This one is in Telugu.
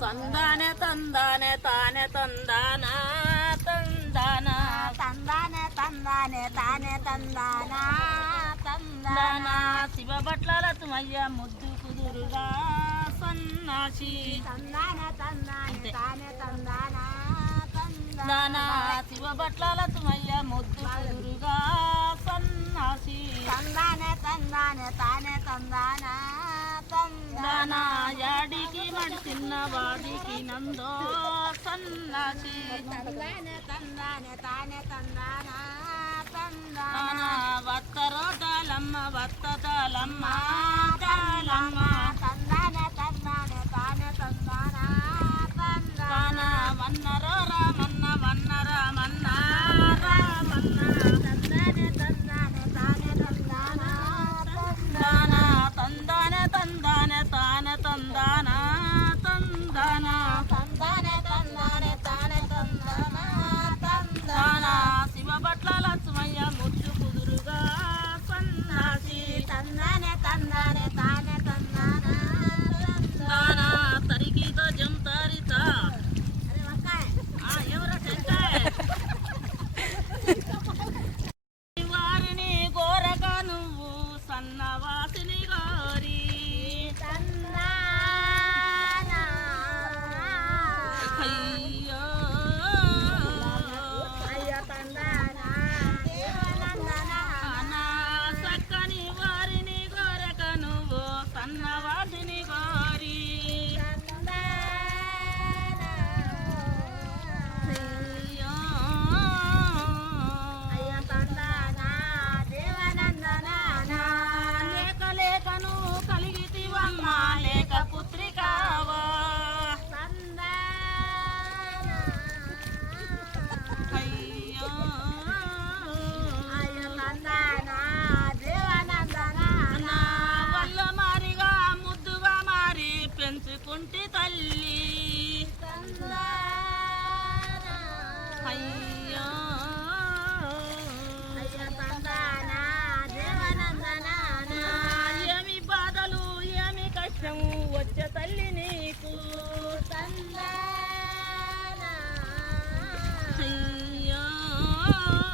తందానే తందానే తానే తందానా తందానా తందానే తందానే తానే తందానా తందానా శివ బట్లాల తుమయ్య ముద్దు కుదురుగా సన్నాసి తందాన తందానే తానే తందానా తందానా శివ బట్లాల తుమయ్య ముద్దు కుదురుగా సన్నాసి తందానే తందానే తానే తందానా తందనాయాడికి మడిసిన వాడికి నందో సన్నసి తందన తందన తాన తందన తందన వత్తరో తాలమ్మ వత్త తాలమ్మ తాలమ్మ అయ్యో ఏమి బాధలు ఏమి కష్టం వచ్చే తల్లి నీకు అయ్యో